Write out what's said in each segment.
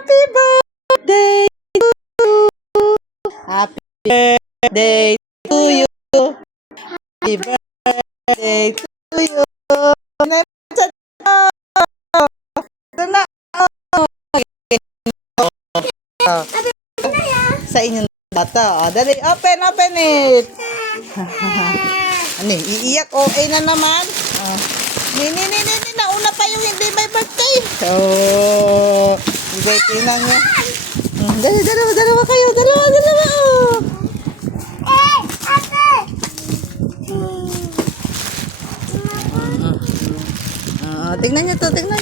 Happy birthday to you. Happy birthday to you. Happy birthday to you. Sa inyong bata. Dali, open it. Ano, iiyak. Okay na naman. Nauna pa yung hindi may birthday. Bigay tinang niya. Dalawa kayo. Dalawa. Tingnan niyo to. Tingnan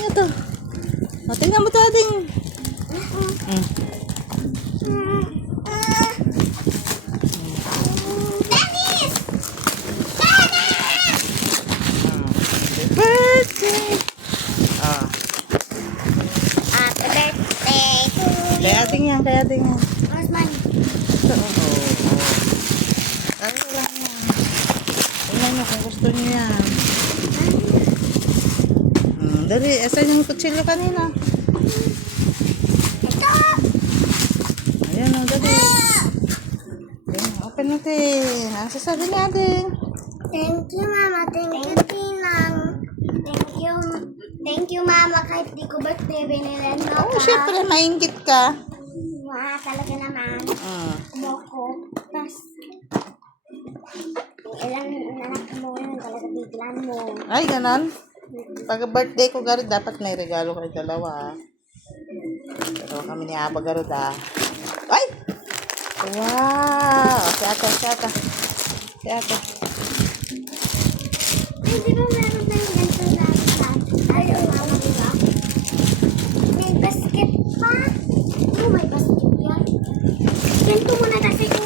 mo to, ating. Birthday. Happy birthday to you. Kaya ating yan. Where's mine? Ano lang yan. Tingnan nyo kung gusto nyo yan. Dali, asan yung kutsilyo kanina? Ito. Ayan o, dali. Open natin. Ang sasabi natin. Thank you, Mama. Thank you, Tinang. Thank you, Mama. Kahit di ko birthday, binilan mo ka. Syempre, mainggit ka. Talaga naman. Boko. Tapos, ilang anak mo yun, talaga biglan mo. Ay, ganon. Pag birthday ko, Garud, dapat may regalo kayo dalawa. Pero kami ni Aba, Garud, Ay! Wow! Si ata. Ay, di ba meron tayong ganito lahat? Ayaw, Mama, di ba? May basket pa. May basket yan. Ganito muna kasi yung...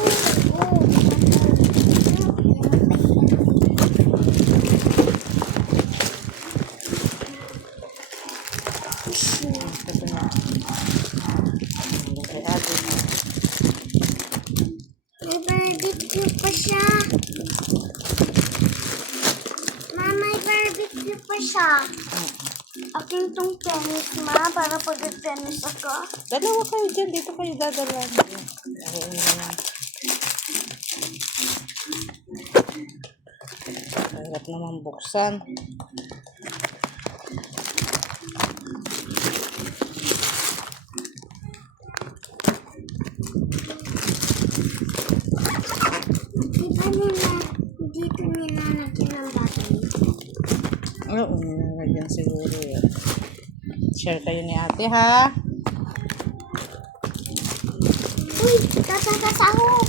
May barbecue pa siya. May barbecue pa siya. Akin tong tennis, Ma, para pag-tennis ako. Dalawa kayo dyan. Dito kayo dadalawan. Hirap naman buksan. Diba nila, dito nilalagyan ng battery? Oo, nilalagyan siguro yan. Share kayo ni ate, ha? Uy, kasahog!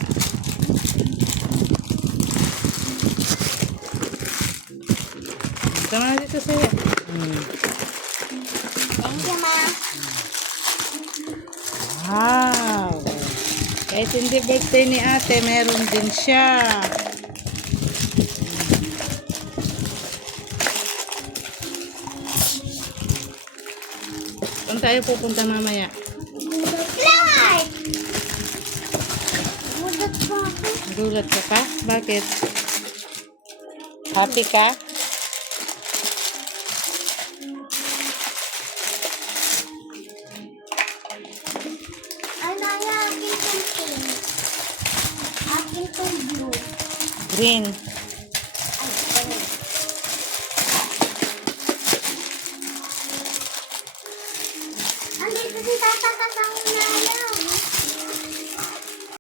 Ito na dito sa'yo. Thank you, Ma. Wow! Kahit hindi birthday ni ate, meron din siya. Saan tayo pupunta mamaya? Clark! Mulat pa ako. Gulat ka pa? Bakit? Happy ka? Ano nga, akin tong pink. Akin tong blue. Green. Ay, ano? Andito si Tata